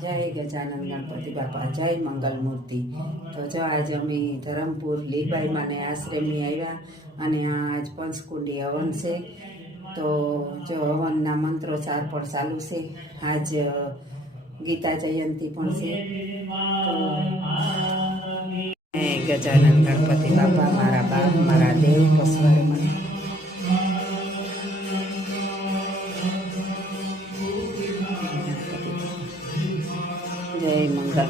જય ગજાનંદ ગણપતિ બાપા, જય મંગલ મૂર્તિ તો જો આજ અમે ધરમપુર લીબાઈ માને આશ્રમની આવ્યા અને આજ પંચકુંડી હવન છે. તો જો હવનના મંત્રોચ્ચાર પણ ચાલુ છે. આજ ગીતા જયંતિ પણ છે. તો ગજાનંદ ગણપતિ બાપા, મારા બાપ, મારા દેવ પસવારે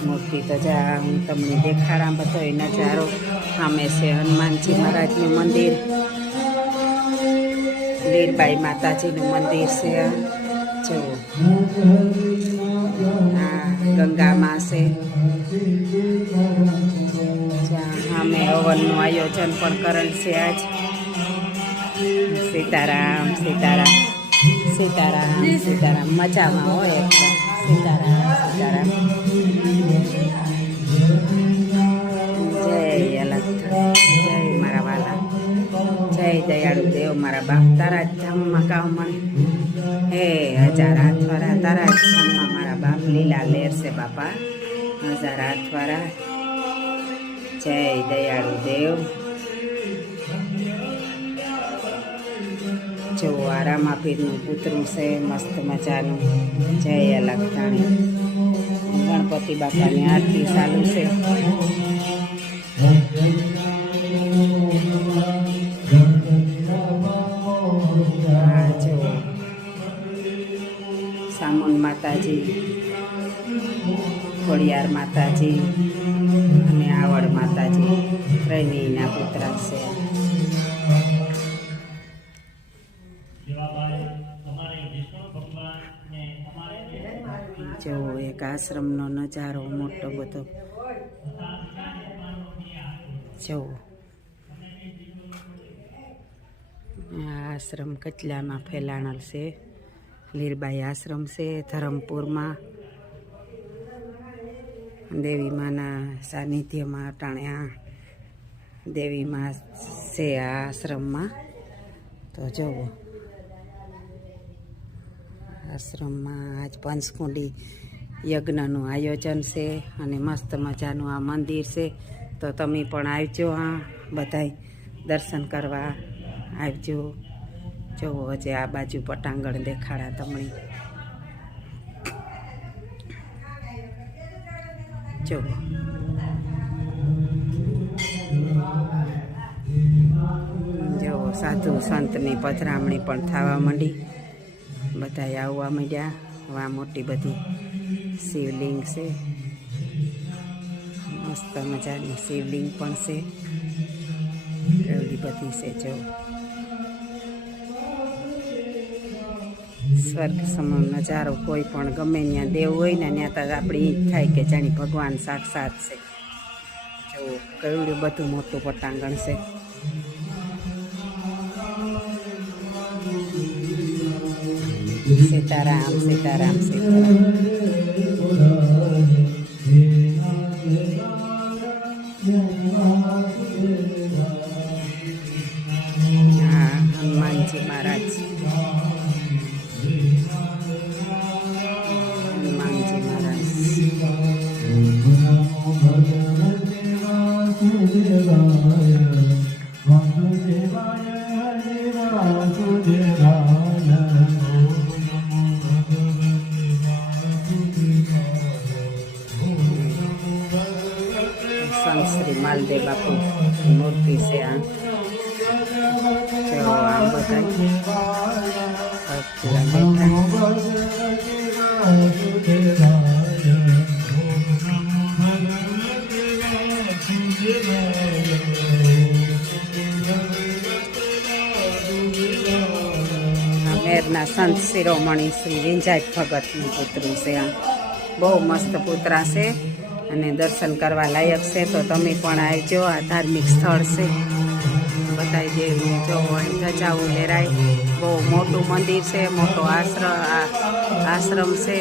મૂર્તિ તો હું તમને દેખાડા બધો નજારો. સામે છે હનુમાનજી મહારાજનું મંદિર. લીરબાઈ માતાજીનું મંદિર છે. જો, આ ગંગામાં છે. સામે હવનનું આયોજન પણ કરેલ છે આજ. સીતારામ સીતારામ સીતારામ સીતારામ. મજામાં હોય એકદમ. સીતારામ સીતારામ જય મારા વાલા જય દયાળુ દેવ મારા બાપ તારા જ ધામમાં હે હજાર હાથવાળા તારા જ મારા બાપ લીલા લેર બાપા હજાર હાથવાળા જય દયાળુ દેવ આ રામાપીરનું છે, મસ્ત મજાનું. જય અલગ ગણપતિ બાપાની આરતી ચાલુ છે. સામુન માતાજી, ખોડિયાર માતાજી અને આવડ માતાજી, ત્રણેયના પુતરા છે. એક આશ્રમનો નજારો મોટો બધો. જવો આશ્રમ કચલામાં ફેલાણલ છે. લીરબાઈ આશ્રમ છે, ધરમપુરમાં. દેવી માના સાનિધ્યમાં અટાણ્યા. દેવી માં છે આ આશ્રમમાં. તો જવો આશ્રમમાં આજ પંચકુંડી યજ્ઞનું આયોજન છે અને મસ્ત મજાનું આ મંદિર છે. તો તમે પણ આવજો આ બધાય દર્શન કરવા આવજો. જુઓ હજે આ બાજુ પટાંગણ દેખાડા તમને. જુઓ જુઓ સાધુ સંતની પધરામણી પણ થવા માંડી. બધા આવવા માંડ્યા વા મોટી બધી. શિવલિંગ છે. મસ્ત મજાની શિવલિંગ પણ છે. એવડી બધી છે જો. સ્વર્ગ સમાન નજારો કોઈ પણ ગમે ત્યાં દેવ હોય ને ત્યાં તો આપણી ઈજ થાય કે જાણી ભગવાન સાક્ષાત છે. જો કેવડું બધું મોટું પટાંગણ છે. સીતારામ સીતારામ સીતારામ. Hare Buddha. આ સંત શિરોમણી શ્રી વિંજાય ભગતનું પુત્રું છે આ. બહુ મસ્ત પુત્રા છે અને દર્શન કરવા લાયક છે, તો તમે પણ આવજો. આ ધાર્મિક સ્થળ છે. બતાવી દેવું જો ધજાઓ લેરાય. બહુ મોટું મંદિર છે, મોટો આશ્રમ આશ્રમ છે.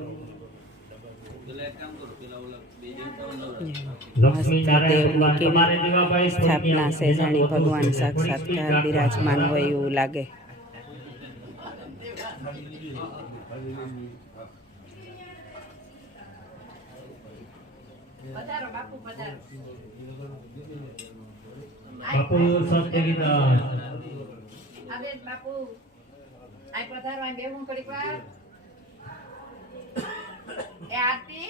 સ્થાપના છે જાણી ભગવાન સાક્ષાત્કાર બિરાજમાન હોય એવું લાગે. બાપુ બાપુ. આ પધારવા બેહું કરી આરતી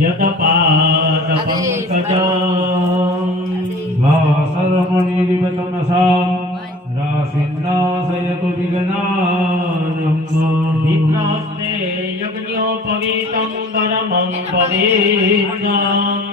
यदपादपङ्कजासर्वनिर्वतमसाम् राशिन्नाशयतु विघ्नानम् विघ्नास्ते यज्ञोपवीतम् धर्मम् पदेजाम्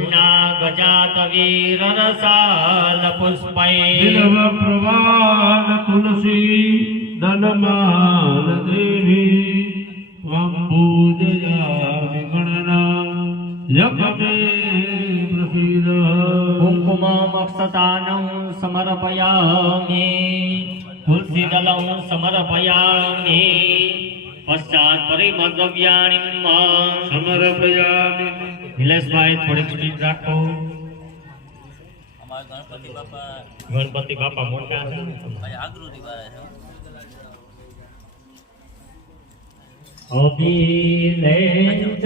ભુના ગજાત વીર રસાલ પુષ્પૈ પ્રવાલ તુલસી દલમાલ દેવી પૂજયા વિગણના યજ્ઞ પ્રસીદ કુંકુમક્ષતાનં સમર્પયામિ તુલસીદલં પશ્ચાત પરિમદ્રવ્યાણિ સમર્પયામિ નિલેશભાઈ થોડીક સ્પીડ રાખો. ગણપતિ બાપા. મોટા અભિલેચ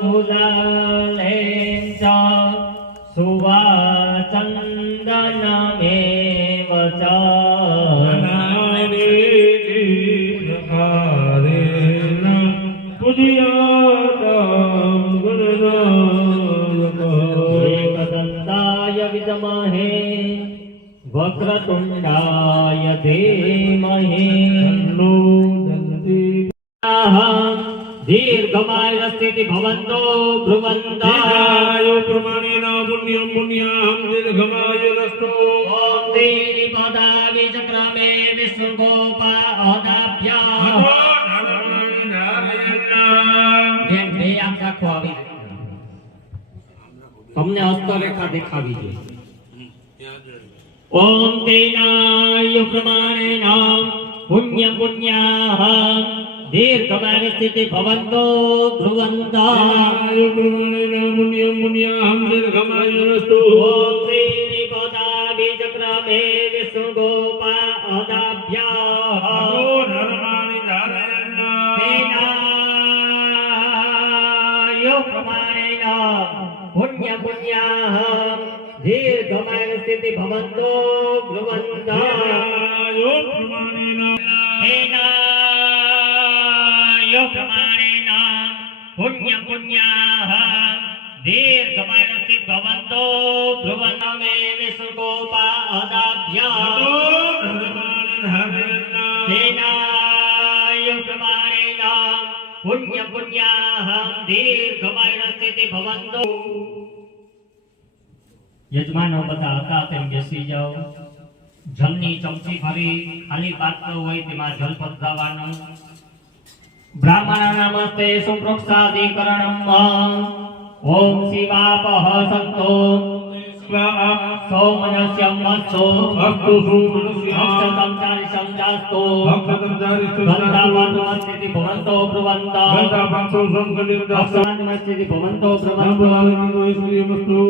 ગુલાલેચ સુવા ચંદન મે दीर्घमायुस्थिति भवन्तो ब्रुवन्ता दीर्घायु प्रमाणेन पुण्यं पुण्यां दीर्घमायुरस्तु ॐ दीनि पदाविचक्रमे विष्णुगोपा अदाभ्या બેન બે આમ રાખો આવી તમને હસ્તરેખા દેખાવી જોઈએ ઓમ તેનાય પ્રમાણેન પુણ્ય પુણ્યાહ दीर्घमेव स्थिति भवन्तो ब्रुवन्तायु ब्रुवणेन मुनियं मुनियाहं दीर्घमायुरस्तु ॐ त्रीणि पदानि चक्रामे विष्णुगोपा अदाभ्याः प्रमाणेन पुण्य पुण्याः दीर्घमाय स्थिति भवन्तो ब्रुवन्ता मे विष्णुगोपा अदाभ्या धर्माणि धारयन् तेनाय प्रमाणेन पुण्य पुण्याः दीर्घमायण સ્થિતિ ભવંતો યજમાનો બધા હતા તેમ બેસી જાઓ જલની ચમચી ભરી ખાલી પાત્ર હોય તેમાં જલ પધરાવવાનું ब्राह्मणानामस्ते सुप्रोक्सादिकरणम् ॐ शिवापः सन्तो। सौमनस्य मत्सो अस्तु सुमनस्या अक्षतं चारिशं जास्तु भक्तम् चारिष्टम् गन्धापान्तमस्ति भवन्तो ब्रुवन्त गन्धापान्तो संकलितास्तु अक्षान्मस्ति भवन्तो ब्रुवन्त नमोस्तु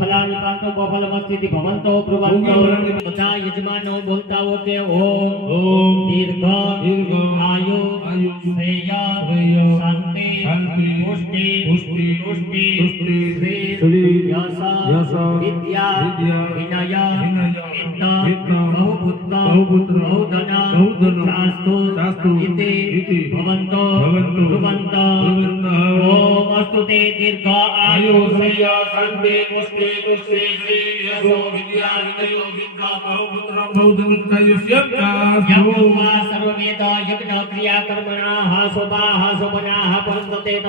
फलानि पान्तो गोफलमस्ति भवन्तो ब्रुवन्तो तथा यजमानो बोलता हो के ओम ओम दीर्घ दीर्घ आयु आयु श्रेय श्रेय शांति शांति पुष्टि पुष्टि तुष्टि तुष्टि श्री श्री यश यश विद्या विनय वित्त वित्त बहुपुत्र बहुपुत्र बहुधन बहुधन शास्तु शास्तु इति इति भवन्तो भवन्तु ओम अस्तु ते दीर्घ आयु श्रेय शान्ति पुष्टि तुष्टि श्री विद्या विनयो विद्या बहुपुत्रं यज्ञवा सर्ववेद यज्ञ क्रिया कर्मणाः स्वभाः स्वपनाः परन्तते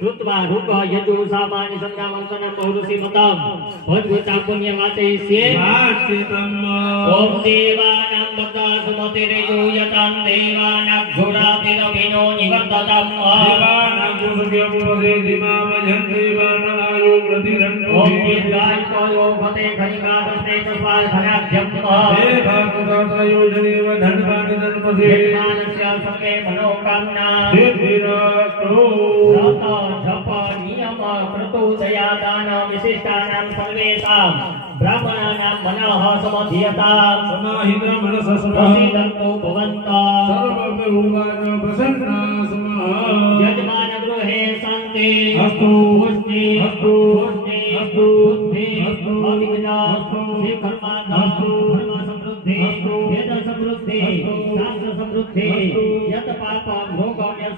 कृत्वा रुक यजु सामान्य संज्ञावन्तनं बहुरुषि मतम् भद्भुता पुण्यवाचयिष्ये ॐ देवानां भक्ता सुमतिरेजो यतां देवानाघोरातिरभिनो निवर्ततम् ॐ दीर्घायुतो भते खनिकादस्ते तस्मात् धनाढ्यम् यजमानस्य सर्वे मनोकामना। व्रत जप सर्वेषां ब्राह्मणानां मनः समधीयताम् प्रसीदन्तु भवन्तः। यजमान गृहे शान्ति अस्तु, पुष्टि अस्तु,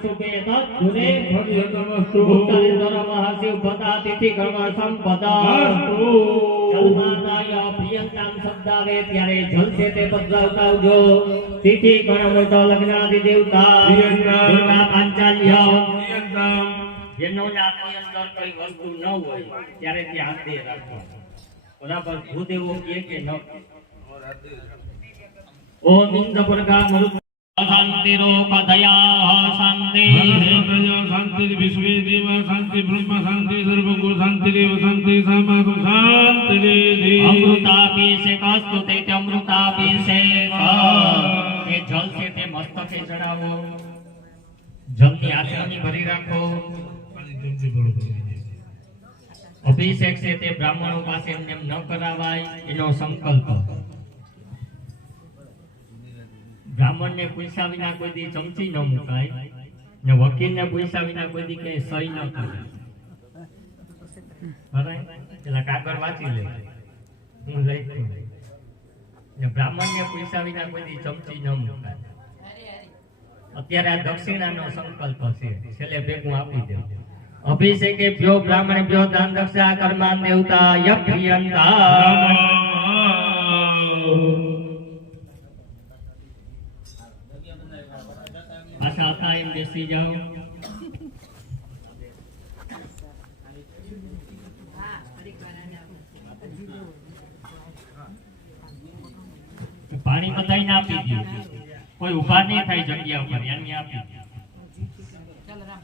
भोगम्य सुखे तत् गुणे भगवतमस्तु उत्तरेतर महर्षि उपता तिथि कर्म संपदा જલમાતાય પ્રિયંતામ શબ્દાવે ત્યારે જલ છે તે બદલાવતા આવજો તિથિ કર્મ લગ્નાદિ દેવતા પ્રિયંતા. દુર્ગા પાંચાલ્ય પ્રિયંતમ જેનો જાતની અંદર કઈ વસ્તુ ન હોય ત્યારે તે હાથે રાખવા બરાબર ભૂદેવો કહે કે ન ઓમ ઇન્દ્ર પુરગા મરુત શાંતિ રોગ દયા શાંતિ भगवतया शांति विश्वे देव शांति ब्रह्म शांति सर्वगुण शांति देव शांति समासु शांति देव અમૃતાભિષેક અસ્તુ તે તે અમૃતાભિષેક એ જલ છે તે મસ્તકે ચડાવો જલની આચરણી ભરી રાખો અભિષેક છે તે બ્રાહ્મણો પાસે એમને એમ ન કરાવાય એનો સંકલ્પ બ્રાહ્મણને પૂછ્યા વિના કોઈ દી ચમચી ન મુકાય ને વકીલને પૂછ્યા વિના કોઈ દી કઈ સહી ન કરાય પેલા કાગળ વાંચી લે. હું લઈ ને બ્રાહ્મણને પૂછ્યા વિના કોઈ દી ચમચી ન મુકાય. અત્યારે આ દક્ષિણાનો સંકલ્પ છે. છેલ્લે ભેગું આપી દે. અભિષેકે ભ્યો બ્રાહ્મણ ભ્યો દાન દક્ષા કર્માન દેવતા યજ્ઞયંતા પાછા હતા એમ બેસી જાઓ. પાણી બધાઈને આપી દો કોઈ ઊભા નહીં થાય જગ્યા ઉપર એની આપી દો ચાલો રામ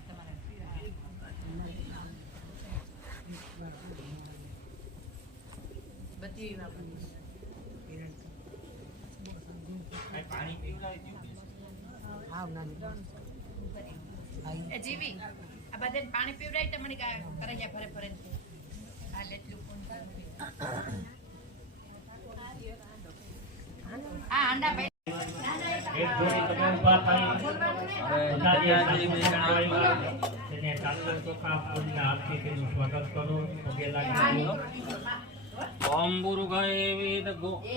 તમારે બધી વાપરી. એ જીવી આ બધાને પાણી પીવડાય તો મને કરે જાય ફરે ફરે આ કેટલું કોણ આ અંડા ભાઈ એક જોડી તમે ઊભા થાય બધા જે સાસુ આવ્યા, તેને તાંદૂળ ચોખા ફૂલના હાથથી તેનું સ્વાગત કરો પગે લાગી ઓમ ગુરુગાય વેદ ગો એ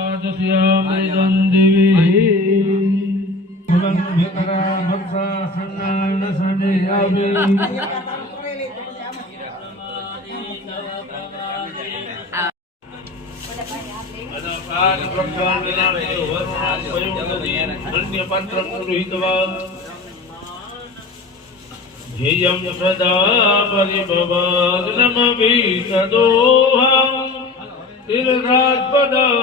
एकादश्यामृतं देवी भुवनभिकरा भक्ता सन्नानसनेयामि अदपाद प्रक्षालनाय वर्णात् पयोगदीन अन्यपत्रं गृहीतवान् ध्येयं सदा परिभवाग्नमपि तदोहं तिररात्पदं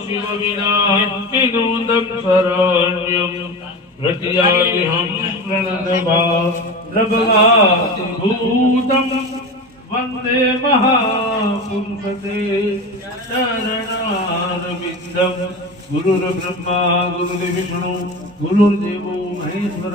शिवविना विनोदं शरण्यं। प्रत्यादिहं प्रणतभा प्रभवातिभूतं वंदे महापुंसते चरणारविन्दं गुरुर्ब्रह्मा, गुरुर्विष्णु, गुरुर्देवो महेश्वर।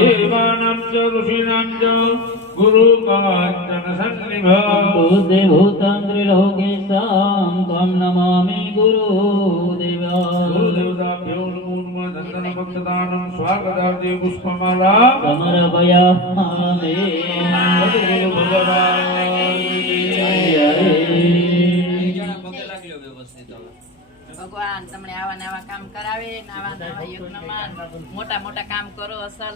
देवानां च ऋषीणां च गुरुकाञ्चनसन्निभाभूतां त्रिलोकेशां त्वं नमामि गुरुदेवाभ्यो नमोन्मदन्तनभक्तदानं स्वागतार्थे पुष्पमाला ભગવાન તમને આવા નવા કામ કરાવે નવા નવા યજ્ઞમાં મોટા મોટા કામ કરો અસલ.